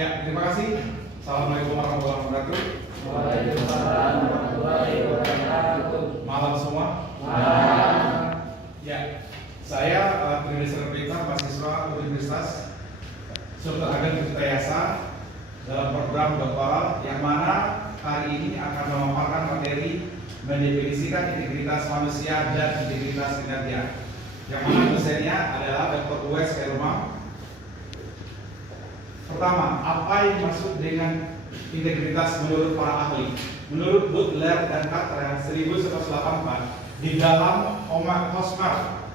Ya, terima kasih. Assalamualaikum warahmatullahi wabarakatuh. Waalaikumsalam warahmatullahi wabarakatuh. Malam semua. Malam. Ya, saya Trinisa Nurlita, mahasiswa Universitas Sultan Ageng Tirtayasa dalam program doktoral yang mana hari ini akan memaparkan materi mendefinisikan integritas manusia dan integritas kinerja. Yang mana dosennya adalah Dr. Uwais Khairul. Pertama, apa yang dimaksud dengan integritas menurut para ahli? Menurut Butler dan Catra 1984 di dalam Omar Hosmar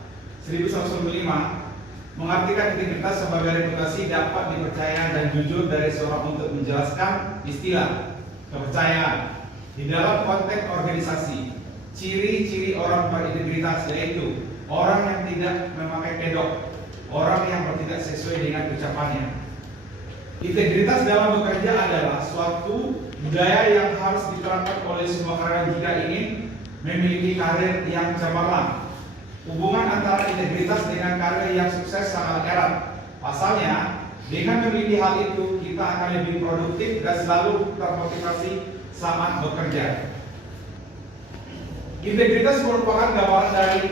1995 mengartikan integritas sebagai reputasi dapat dipercaya dan jujur dari seorang untuk menjelaskan istilah kepercayaan di dalam konteks organisasi. Ciri-ciri orang berintegritas yaitu orang yang tidak memakai pedok, orang yang bertindak sesuai dengan ucapannya. Integritas dalam bekerja adalah suatu budaya yang harus diterapkan oleh semua karyawan jika ingin memiliki karir yang cemerlang. Hubungan antara integritas dengan karir yang sukses sangat erat. Pasalnya, dengan memiliki hal itu, kita akan lebih produktif dan selalu termotivasi saat bekerja. Integritas merupakan gambaran dari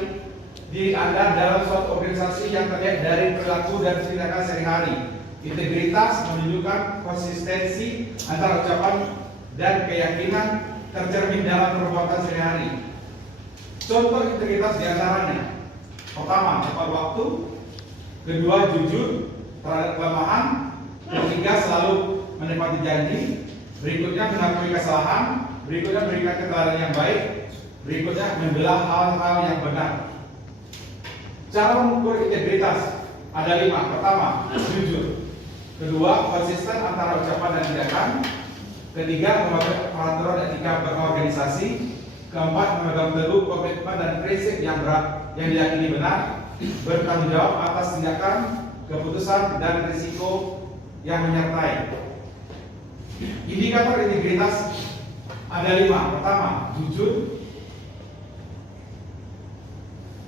diri Anda dalam suatu organisasi yang terlihat dari perilaku dan tindakan sehari-hari. Integritas menunjukkan konsistensi antara ucapan dan keyakinan tercermin dalam perbuatan sehari-hari. Contoh integritas diantaranya: pertama, tepat waktu; kedua, jujur terhadap kelemahan; ketiga, selalu menepati janji; berikutnya, mengakui kesalahan; berikutnya, memberikan keterangan yang baik; berikutnya, membela hal-hal yang benar. Cara mengukur integritas ada 5. Pertama, jujur; kedua, konsisten antara ucapan dan tindakan; ketiga, mematuhi peraturan etika berorganisasi; keempat, memegang teguh komitmen dan prinsip yang diyakini benar; bertanggung jawab atas tindakan, keputusan, dan risiko yang menyertai. Indikator integritas ada 5. Pertama, jujur;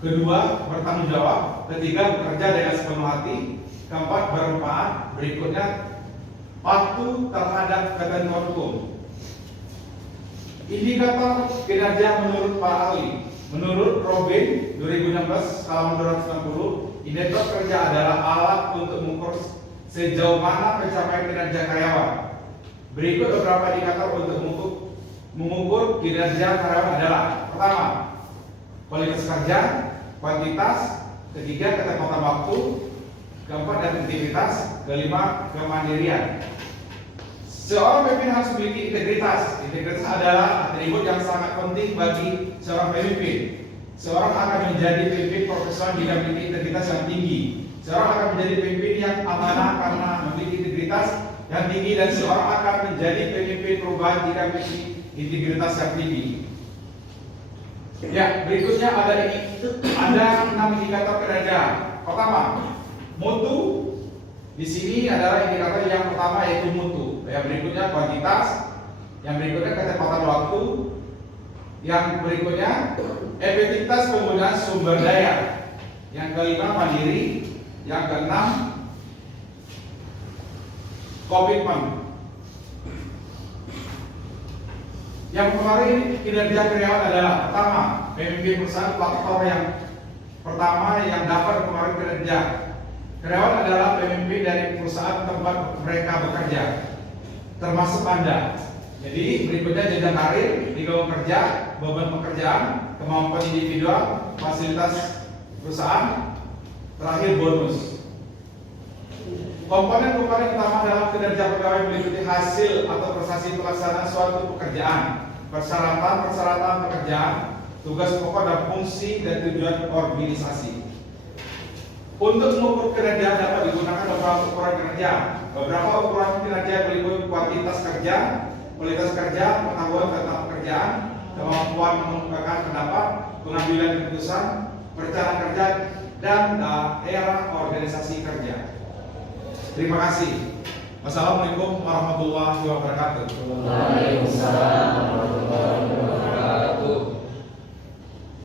kedua, bertanggung jawab; ketiga, bekerja dengan sepenuh hati; keempat, bermanfaat; berikutnya, patuh terhadap ketentuan hukum. Indikator kinerja menurut para ahli. Menurut Robin 2016 halaman 260, indikator kerja adalah alat untuk mengukur sejauh mana pencapaian kinerja karyawan. Berikut beberapa indikator untuk mengukur kinerja karyawan adalah: pertama, kualitas kerja; kuantitas; ketiga, ketepatan waktu; keempat, efektivitas; kelima, kemandirian. Seorang pemimpin harus memiliki integritas. Integritas adalah atribut yang sangat penting bagi seorang pemimpin. Seorang akan menjadi pemimpin profesional jika memiliki integritas yang tinggi. Seorang akan menjadi pemimpin yang amanah karena memiliki integritas yang tinggi, dan seorang akan menjadi pemimpin perubahan jika memiliki integritas yang tinggi. Ya, berikutnya ada 6 indikator kinerja. Pertama, mutu. Di sini adalah indikator yang pertama, yaitu mutu. Yang berikutnya kuantitas. Yang berikutnya ketepatan waktu. Yang berikutnya efektivitas penggunaan sumber daya. Yang kelima, mandiri. Yang keenam, komitmen. Yang kemarin kinerja karyawan adalah: pertama, pemimpin perusahaan. Faktor yang pertama yang dapat mempengaruhi kinerja karyawan adalah pemimpin dari perusahaan tempat mereka bekerja, termasuk Anda. Jadi berikutnya jenjang karir, lingkungan kerja, beban pekerjaan, kemampuan individual, fasilitas perusahaan, terakhir bonus. Komponen-komponen utama dalam kinerja pegawai meliputi hasil atau prestasi pelaksanaan suatu pekerjaan, persyaratan pekerjaan, tugas pokok dan fungsi dan tujuan organisasi. Untuk mengukur kinerja dapat digunakan beberapa ukuran kinerja. Beberapa ukuran kinerja meliputi kuantitas kerja, kualitas kerja, pengetahuan tentang pekerjaan, kemampuan mengungkapkan pendapat, pengambilan keputusan, perencanaan kerja, dan daerah organisasi kerja. Terima kasih. Wassalamualaikum warahmatullahi wabarakatuh. Waalaikumsalam warahmatullahi wabarakatuh.